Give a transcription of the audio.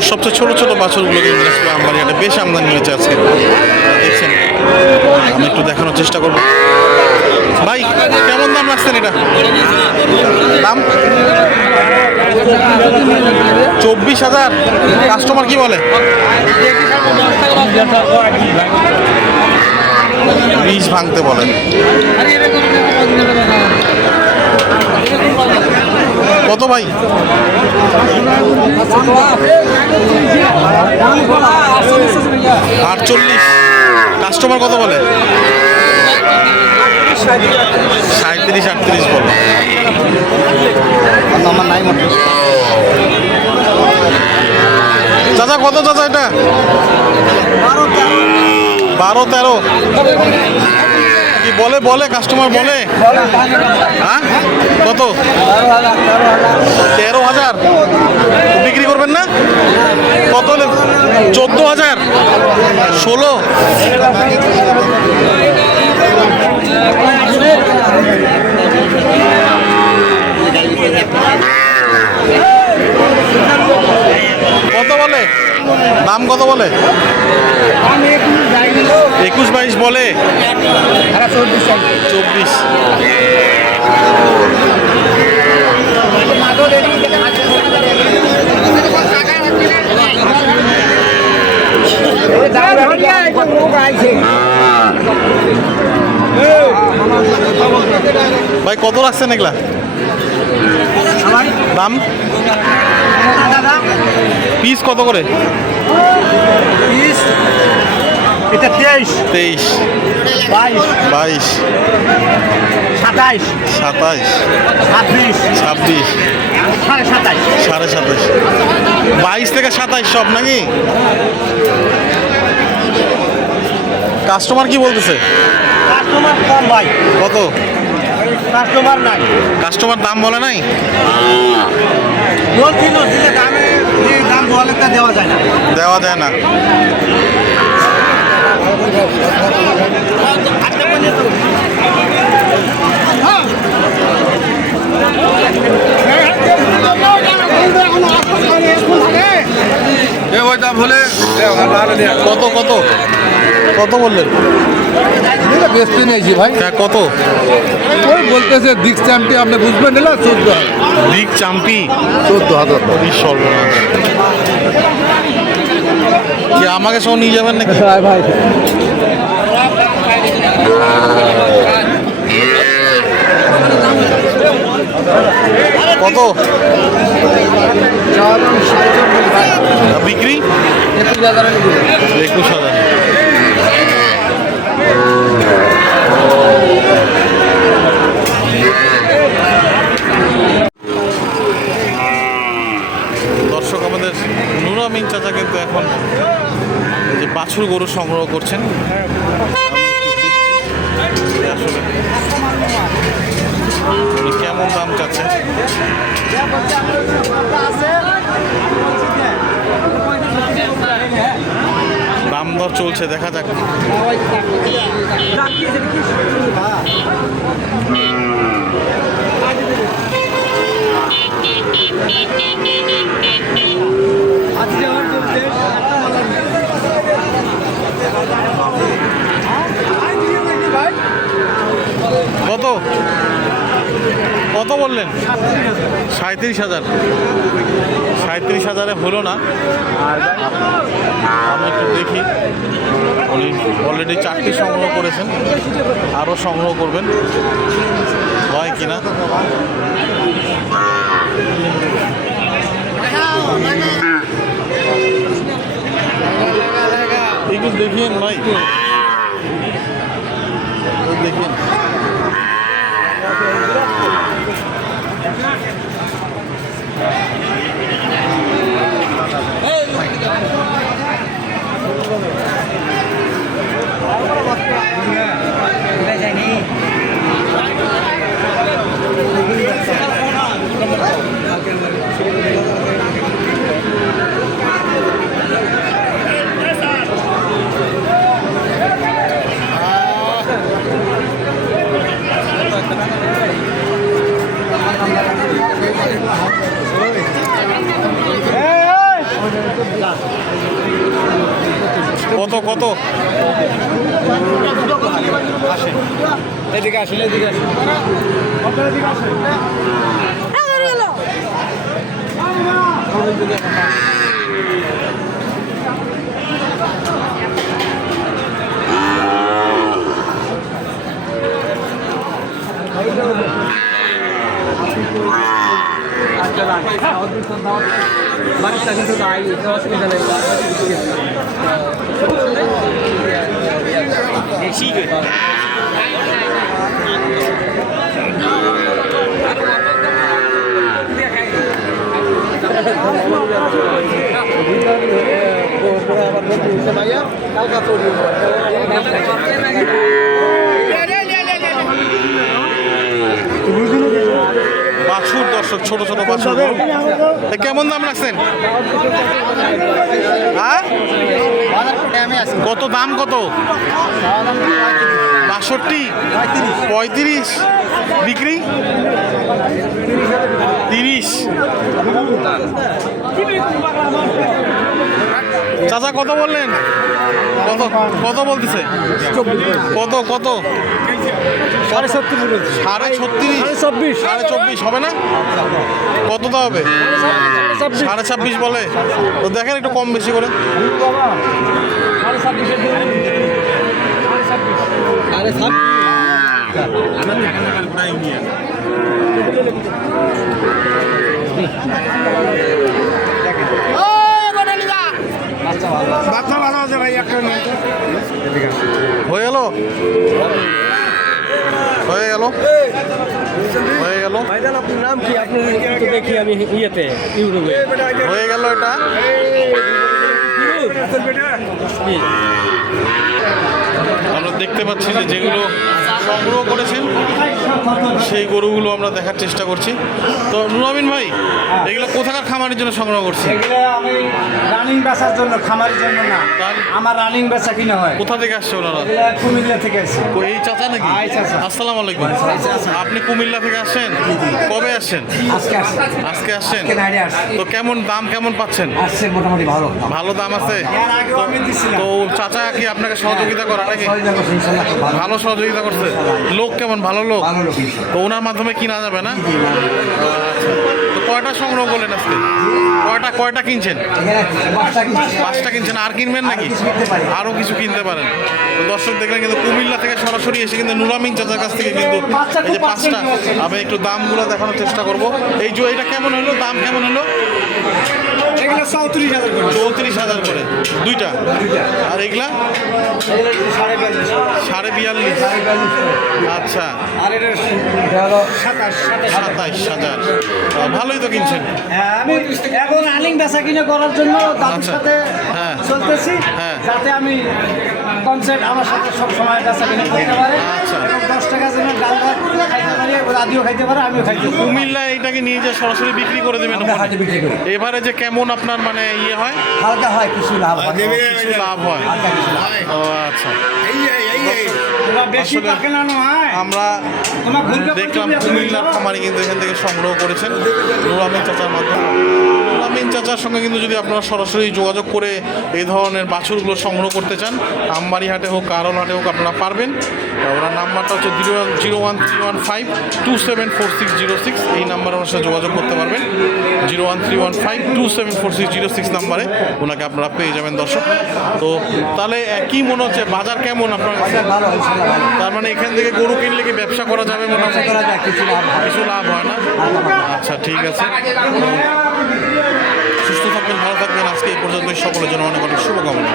সবচেয়ে ছোট ছোট বাছুরগুলোকে আসলে আমবাড়ি হাটে বেশ আমদানি হয়েছে আজকে। দেখছেন? আমি একটু দেখানোর চেষ্টা করব। ভাই, কেমন দাম রাখছেন এটা? দাম? চব্বিশ হাজার। কাস্টমার কি বলে? বীজ ভাঙতে বলে। কত ভাই? আটচল্লিশ। কাস্টমার কত বলে? সাঁত্রিশ আটত্রিশ বলে। আমার নাই মতো চাচা, কত চাচা এটা? বারো তেরো। বলে বলে কাস্টমার বলে? হ্যাঁ? কত? তেরো হাজার। বিক্রি করবেন না? কত চোদ্দ হাজার? ষোলো কত বলে দাম কত বলে? একুশ বাইশ বলে? চব্বিশ ভাই কত রাখছেন এগুলা? দাম? পিস কত করে? পিস এটা তেইশ। তেইশ। বাইশ। বাইশ। সাতাইশ। সাতাইশ। ছাব্বিশ। ছাব্বিশ। সাড়ে সাতাইশ। সাড়ে সাতাইশ। বাইশ থেকে সাতাইশ সব নাকি? কাস্টমার কি বলতেছে? কাস্টমার কম ভাই। কত? কাস্টমার নাই। কাস্টমার দাম বলে নাই? বলছিল যে দামে যে দাম বলে তা দেওয়া যায় না। কত কত? কত বললেন? এটা বেচতে নিয়েছি ভাই। হ্যাঁ কত? বলতেছে দিক চ্যাম্পি আপনি বুঝবেন না চোদ্দ দিক চাম্পি। চোদ্দ হাজার সর্বনাশ। কি আমাকে সব নিয়ে যাবেন নাকি? ভাই। কত? বিক্রি? একুশ হাজার দর্শক আমাদের নুরা মিন চাচা কিন্তু এখন যে বাছুর গরু সংগ্রহ করছেন আসলে কেমন দাম চাচ্ছেন। দাম দর চলছে, দেখা যাক। কত? কত বললেন? সাঁত্রিশ হাজার। সাঁত্রিশ হাজারে হলো না। আমি একটু দেখি। উনি অলরেডি চারটি সংগ্রহ করেছেন। আরও সংগ্রহ করবেন। হয় কিনা? একটু দেখিয়েন ভাই। কত কত? এদিকে আসেন এদিকে আসেন। বাড়িটা কিন্তু তাই অসুবিধা নেই বাছুর দর্শক ছোট ছোট বাছুর কেমন দাম রাখছেন? হ্যাঁ? কত দাম কত? বাষট্টি? পঁয়ত্রিশ? বিক্রি? তিরিশ? চাচা কত বললেন? কত কত বলতেছে? কত কত? সাড়ে সাড়ে ছত্রিশ চব্বিশ। সাড়ে চব্বিশ হবে না? কত দাম হবে? সাড়ে ছাব্বিশ বলে? তো দেখেন একটু কম বেশি করে। বাচ্চা ভালো আছে ভাই একটা হয়ে গেল? হয়ে গেল। হয়ে গেল। ভাইজান আপনার নাম কি? আপনি দেখি আমি ইয়েতে ইউটিউবে। হয়ে গেল এটা। আমরা দেখতে পাচ্ছি যে যেগুলো সংগ্রহ করেছেন। সেই গরুগুলো আমরা দেখার চেষ্টা করছি। তো নুরামিন ভাই এগুলো কোথাকার খামারের জন্য সংগ্রহ করছি আমি রানিং বেচার জন্য খামারের জন্য না। আমার রানিং বেচা কিনা হয়। কোথা থেকে আসছে ওনারা? কুমিল্লা থেকে এসেছে ও, এই চাচা নাকি? হ্যাঁ। আসসালামু আলাইকুম। আপনি কুমিল্লা থেকে আসছেন? কবে আসছেন? আজকে আসছে। আজকে আসছেন? আসছে। তো কেমন দাম কেমন পাচ্ছেন? মোটামুটি ভালো। ভালো দাম আছে? তো চাচা কি আপনাকে সহযোগিতা করা নাকি? ভালো সহযোগিতা করছে? লোক কেমন? ভালো লোক? তো ওনার মাধ্যমে কিনা যাবে না। তো কয়টা সংগ্রহ করলেন আজকে? কয়টা কয়টা কিনছেন। পাঁচটা কিনছেন? আর কিনবেন নাকি। আরও কিছু কিনতে পারেন। তো দর্শক দেখলেন কিন্তু কুমিল্লা থেকে সরাসরি এসে কিন্তু নুরামিন চাচার কাছ থেকে কিন্তু এই যে পাঁচটা। আমি একটু দামগুলো দেখানোর চেষ্টা করব। এই যে এটা কেমন হলো? দাম কেমন হলো? এগুলো চৌত্রিশ হাজার করে। চৌত্রিশ হাজার করে। দুইটা? আর এগুলা? সাড়ে বিয়াল্লিশ। সাড়ে। আচ্ছা আর এটা এটা সাতাশ সাতাশ হাজার ভালোই তো কিনছেন হ্যাঁ, আমি এখন রানিং বেচা কিনে করার জন্য দাদুর আচ্ছা। সাথে। চলতেছি। হ্যাঁ। যাতে আমি কনসেপ্ট আমার সাথে সব সময় করতে পারে। আচ্ছা। এবং দশ টাকা যেন ডাল খাইতে পারি দাদিও খাইতে পারে আমিও খাইতে পারি। কুমিল্লা এইটাকে নিয়ে যে সরাসরি বিক্রি করে দেবেন হাটে বিক্রি করি। এবারে যে কেমন আপনার মানে ইয়ে হয়? হালকা হয় কিছু লাভ হয়। কিছু লাভ হয়। কিছু ও আচ্ছা। আমরা দেখলাম কুমিল্লার খামারি কিন্তু এখান থেকে সংগ্রহ করেছেন। চাচার মাধ্যমে। নুরামিন সঙ্গে কিন্তু যদি আপনারা সরাসরি যোগাযোগ করে এই ধরনের বাছুরগুলো সংগ্রহ করতে চান আমবাড়ি হাটে হোক কারল হাটে হোক আপনারা পারবেন। ওনার নাম্বারটা হচ্ছে zero zero one three one five two seven four six zero six. এই নাম্বারে ওনার সাথে যোগাযোগ করতে পারবেন। Zero one three one five two seven four six zero six নাম্বারে ওনাকে আপনারা পেয়ে যাবেন দর্শক। তো তাহলে একই মনে হচ্ছে বাজার কেমন আপনার কাছে? ভালো তার মানে এখান থেকে গরু কিনলে কি ব্যবসা করা যাবে করা যায় কিছু লাভ হয়। না? আচ্ছা ঠিক আছে। থাকবেন ভালো থাকবেন। আজকে এই পর্যন্ত সকলের জন্য অনেক অনেক শুভকামনা।